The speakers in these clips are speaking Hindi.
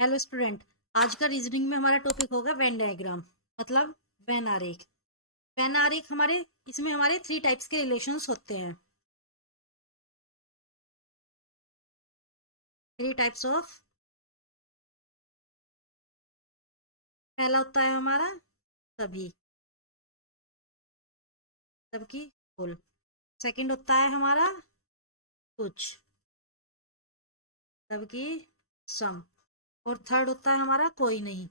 Hello student. आज का रीजनिंग में हमारा टॉपिक होगा वेन डायग्राम, मतलब वेन आरेख। वेन आरेख इसमें हमारे 3 टाइप्स के रिलेशंस होते हैं। 3 टाइप्स ऑफ। पहला होता है हमारा सभी, सबकी, कुल। सेकंड होता है हमारा कुछ, सबकी, सम। और थर्ड होता है हमारा कोई नहीं।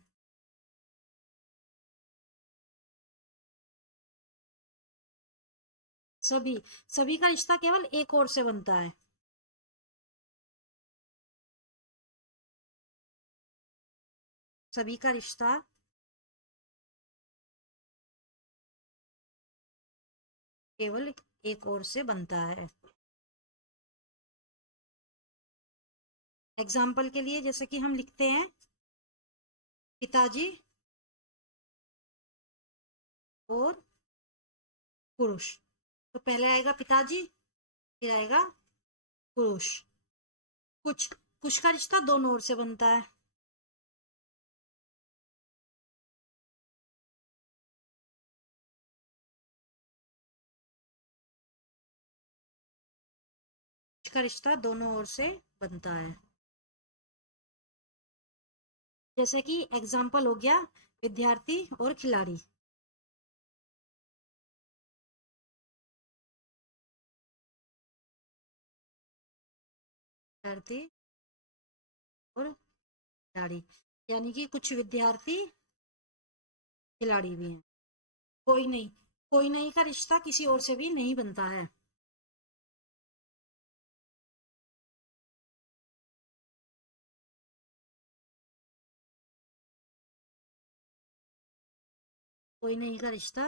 सभी, सभी का रिश्ता केवल एक और से बनता है। सभी का रिश्ता केवल एक और से बनता है। एग्जाम्पल के लिए जैसे कि हम लिखते हैं पिताजी और पुरुष, तो पहले आएगा पिताजी, फिर आएगा पुरुष। कुछ, कुछ का रिश्ता दोनों ओर से बनता है। कुछ का रिश्ता दोनों ओर से बनता है। जैसे कि एग्जाम्पल हो गया विद्यार्थी और खिलाड़ी। विद्यार्थी और खिलाड़ी, यानी कि कुछ विद्यार्थी खिलाड़ी भी हैं। कोई नहीं, कोई नहीं का रिश्ता किसी और से भी नहीं बनता है। कोई नहीं का रिश्ता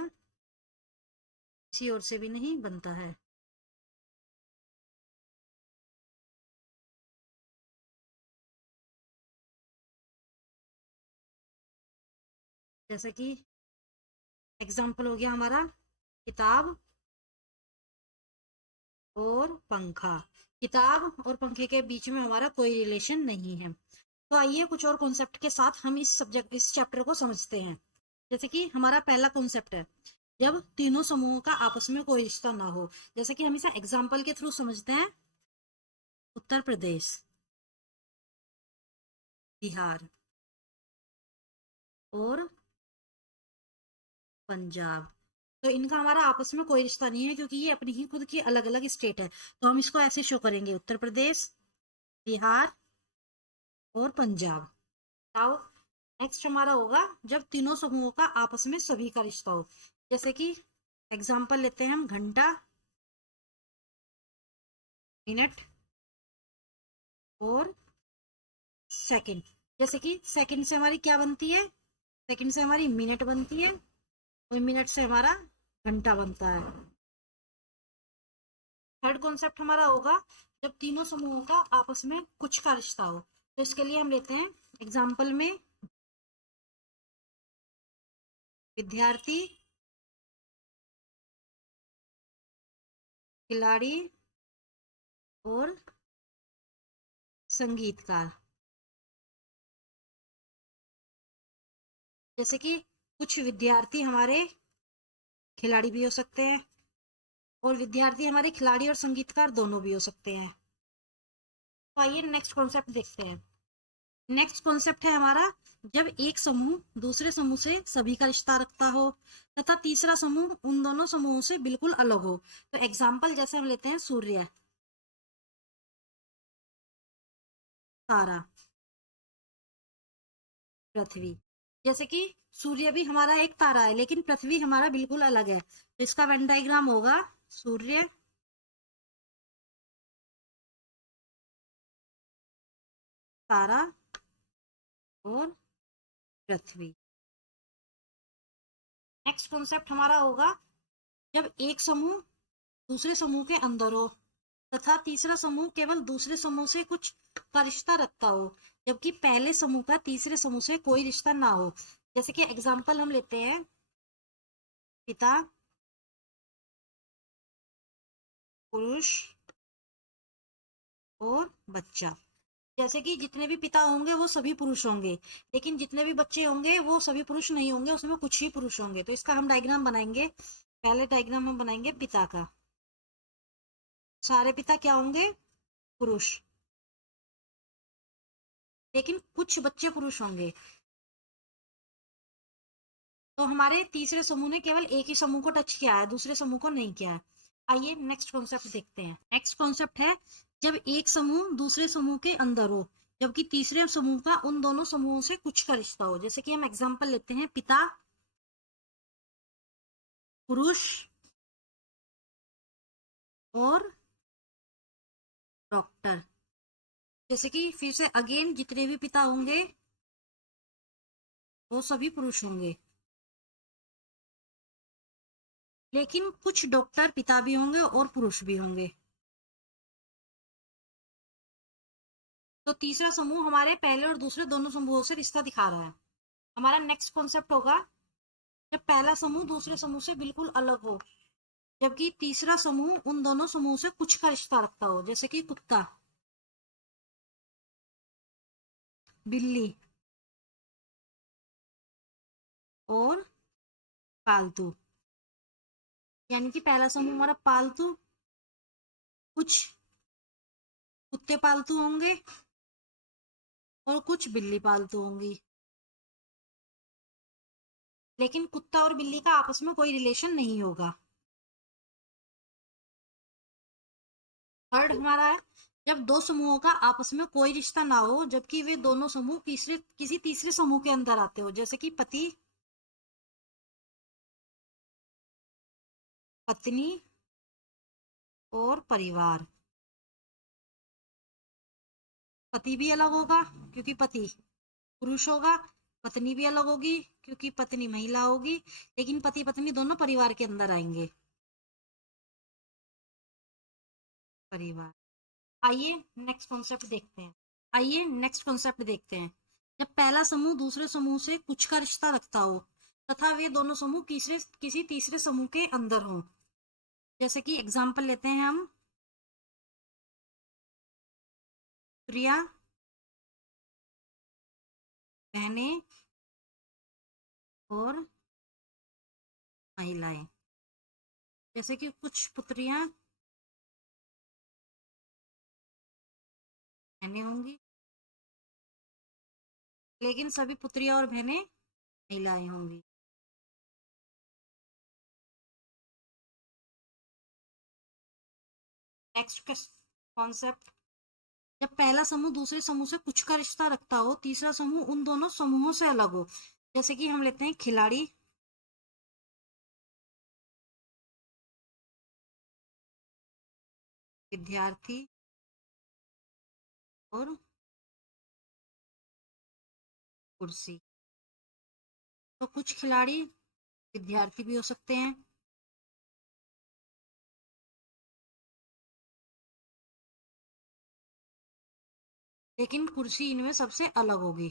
किसी और से भी नहीं बनता है। जैसे कि एग्जाम्पल हो गया हमारा किताब और पंखा। किताब और पंखे के बीच में हमारा कोई रिलेशन नहीं है। तो आइए कुछ और कॉन्सेप्ट के साथ हम इस चैप्टर को समझते हैं। जैसे कि हमारा पहला कॉन्सेप्ट है जब तीनों समूहों का आपस में कोई रिश्ता ना हो। जैसे कि हम इसे एग्जाम्पल के थ्रू समझते हैं। उत्तर प्रदेश, बिहार और पंजाब, तो इनका हमारा आपस में कोई रिश्ता नहीं है क्योंकि ये अपनी ही खुद की अलग अलग स्टेट है। तो हम इसको ऐसे शो करेंगे उत्तर प्रदेश, बिहार और पंजाब। आओ, नेक्स्ट हमारा होगा जब तीनों समूहों का आपस में सभी का रिश्ता हो। जैसे कि एग्जाम्पल लेते हैं हम घंटा, मिनट और सेकंड। जैसे कि सेकंड से हमारी क्या बनती है, सेकंड से हमारी मिनट बनती है और मिनट से हमारा घंटा बनता है। थर्ड कॉन्सेप्ट हमारा होगा जब तीनों समूहों का आपस में कुछ का रिश्ता हो। तो इसके लिए हम लेते हैं एग्जाम्पल में विद्यार्थी, खिलाड़ी और संगीतकार। जैसे कि कुछ विद्यार्थी हमारे खिलाड़ी भी हो सकते हैं और विद्यार्थी हमारे खिलाड़ी और संगीतकार दोनों भी हो सकते हैं। तो आइए नेक्स्ट कॉन्सेप्ट देखते हैं। नेक्स्ट कॉन्सेप्ट है हमारा जब एक समूह दूसरे समूह से सभी का रिश्ता रखता हो तथा तीसरा समूह उन दोनों समूहों से बिल्कुल अलग हो। तो एग्जाम्पल जैसे हम लेते हैं सूर्य, तारा, पृथ्वी। जैसे कि सूर्य भी हमारा एक तारा है लेकिन पृथ्वी हमारा बिल्कुल अलग है, तो इसका वेन डायग्राम होगा सूर्य, तारा और पृथ्वी। नेक्स्ट कॉन्सेप्ट हमारा होगा जब एक समूह दूसरे समूह के अंदर हो तथा तीसरा समूह केवल दूसरे समूह से कुछ का रिश्ता रखता हो जबकि पहले समूह का तीसरे समूह से कोई रिश्ता ना हो। जैसे कि एग्जाम्पल हम लेते हैं पिता, पुरुष और बच्चा। जैसे कि जितने भी पिता होंगे वो सभी पुरुष होंगे, लेकिन जितने भी बच्चे होंगे वो सभी पुरुष नहीं होंगे, उसमें कुछ ही पुरुष होंगे। तो इसका हम डायग्राम बनाएंगे। पहले डायग्राम हम बनाएंगे पिता का। सारे पिता क्या होंगे? पुरुष, लेकिन कुछ बच्चे पुरुष होंगे। तो हमारे तीसरे समूह ने केवल एक ही समूह को टच किया है, दूसरे समूह को नहीं किया है। आइए नेक्स्ट कॉन्सेप्ट देखते हैं। नेक्स्ट कॉन्सेप्ट है जब एक समूह दूसरे समूह के अंदर हो, जबकि तीसरे समूह का उन दोनों समूहों से कुछ का रिश्ता हो। जैसे कि हम एग्जांपल लेते हैं, पिता, पुरुष और डॉक्टर। जैसे कि फिर से अगेन जितने भी पिता होंगे वो सभी पुरुष होंगे, लेकिन कुछ डॉक्टर पिता भी होंगे और पुरुष भी होंगे। तो तीसरा समूह हमारे पहले और दूसरे दोनों समूहों से रिश्ता दिखा रहा है। हमारा नेक्स्ट कॉन्सेप्ट होगा जब पहला समूह दूसरे समूह से बिल्कुल अलग हो, जबकि तीसरा समूह उन दोनों समूह से कुछ का रिश्ता रखता हो। जैसे कि कुत्ता, बिल्ली और पालतू। यानी कि पहला समूह हमारा पालतू, कुछ कुत्ते पालतू होंगे और कुछ बिल्ली पालतू होंगी, लेकिन कुत्ता और बिल्ली का आपस में कोई रिलेशन नहीं होगा। थर्ड हमारा है जब दो समूहों का आपस में कोई रिश्ता ना हो, जबकि वे दोनों समूह किसी तीसरे समूह के अंदर आते हो। जैसे कि पति, पत्नी और परिवार। पति भी अलग होगा क्योंकि पति पुरुष होगा, पत्नी भी अलग होगी क्योंकि पत्नी महिला होगी, लेकिन पति पत्नी दोनों परिवार के अंदर आएंगे। परिवार। आइए नेक्स्ट कॉन्सेप्ट देखते हैं। आइए नेक्स्ट कॉन्सेप्ट देखते हैं। जब पहला समूह दूसरे समूह से कुछ का रिश्ता रखता हो तथा वे दोनों समूह किसी तीसरे समूह के अंदर हों। जैसे कि एग्जाम्पल लेते हैं हम, प्रिया, बहनें और महिलाएं। जैसे कि कुछ पुत्रियां बहनें होंगी, लेकिन सभी पुत्रियां और बहनें महिलाएं होंगी। नेक्स्ट कॉन्सेप्ट, जब पहला समूह दूसरे समूह से कुछ का रिश्ता रखता हो, तीसरा समूह उन दोनों समूहों से अलग हो। जैसे कि हम लेते हैं खिलाड़ी, विद्यार्थी और कुर्सी। तो कुछ खिलाड़ी विद्यार्थी भी हो सकते हैं, लेकिन कुर्सी इनमें सबसे अलग होगी।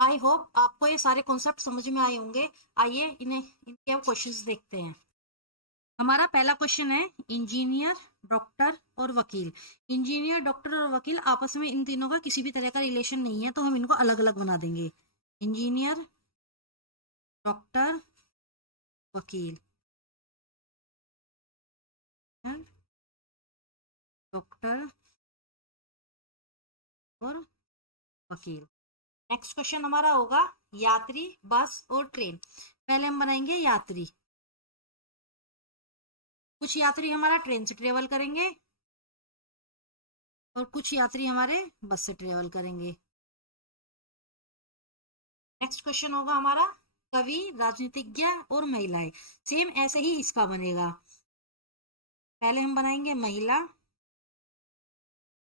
आई होप आपको ये सारे कॉन्सेप्ट समझ में आए होंगे। आइए इनके अब क्वेश्चंस देखते हैं। हमारा पहला क्वेश्चन है इंजीनियर, डॉक्टर और वकील। इंजीनियर, डॉक्टर और वकील आपस में इन तीनों का किसी भी तरह का रिलेशन नहीं है, तो हम इनको अलग अलग बना देंगे। इंजीनियर, डॉक्टर, वकील। डॉक्टर और वकील। नेक्स्ट क्वेश्चन हमारा होगा यात्री, बस और ट्रेन। पहले हम बनाएंगे यात्री। कुछ यात्री हमारा ट्रेन से ट्रेवल करेंगे और कुछ यात्री हमारे बस से ट्रेवल करेंगे। नेक्स्ट क्वेश्चन होगा हमारा कवि, राजनीतिज्ञ और महिलाएं। सेम ऐसे ही इसका बनेगा। पहले हम बनाएंगे महिला।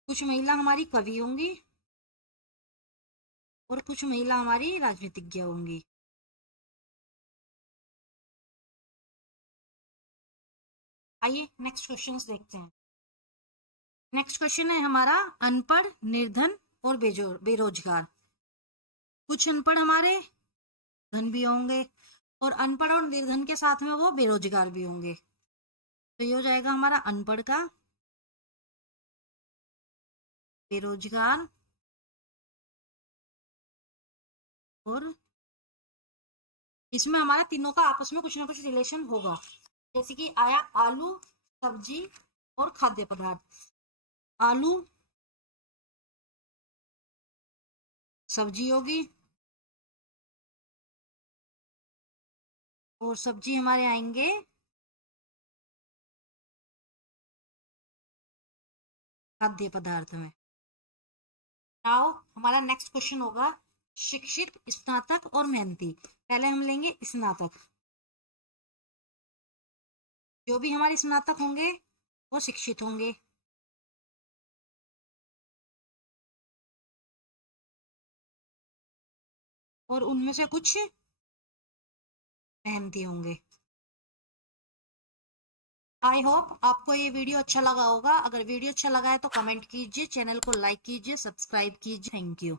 कुछ महिला हमारी कवि होंगी और कुछ महिला हमारी राजनीतिज्ञ होंगी। आइए नेक्स्ट क्वेश्चंस देखते हैं। नेक्स्ट क्वेश्चन है हमारा अनपढ़, निर्धन और बेरोजगार। कुछ अनपढ़ हमारे धन भी होंगे और अनपढ़ और निर्धन के साथ में वो बेरोजगार भी होंगे। तो ये हो जाएगा हमारा अनपढ़ का बेरोजगार और इसमें हमारा तीनों का आपस में कुछ ना कुछ रिलेशन होगा। जैसे कि आया आलू, सब्जी और खाद्य पदार्थ। आलू सब्जी होगी और सब्जी हमारे आएंगे खाद्य पदार्थ में। नाउ हमारा नेक्स्ट क्वेश्चन होगा शिक्षित, स्नातक और मेहनती। पहले हम लेंगे स्नातक। जो भी हमारे स्नातक होंगे वो शिक्षित होंगे और उनमें से कुछ मेहनती होंगे। आई होप आपको ये वीडियो अच्छा लगा होगा। अगर वीडियो अच्छा लगा है तो कमेंट कीजिए, चैनल को लाइक कीजिए, सब्सक्राइब कीजिए। Thank you.